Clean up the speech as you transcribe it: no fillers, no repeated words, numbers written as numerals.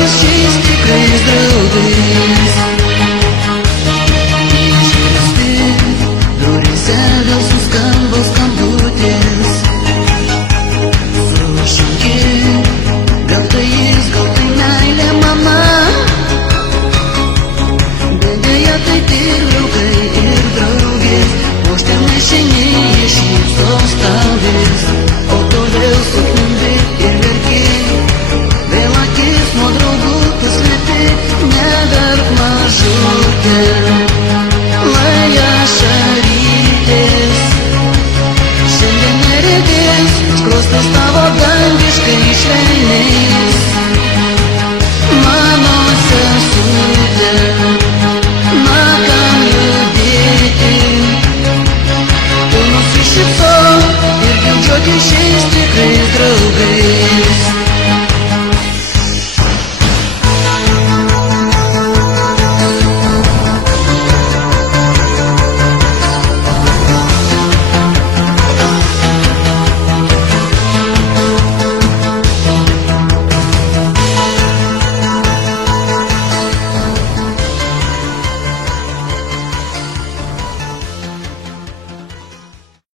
tuščiais tikrais draugais. Išgirsti duryse vėl suskambo skambutis. Sušauki, gal tai jis, gal tai meilė mama. Bet deja tai tik draugai ir draugės. O štai nešiniai šypsos tau vis. O toliau sukniumbi ir verki. Vėl akis nuo draugų paslėpi. Neverk mažutė, lai ašarytės šiandien neregės. Skruostas tavo dangiškai švelniais. Mano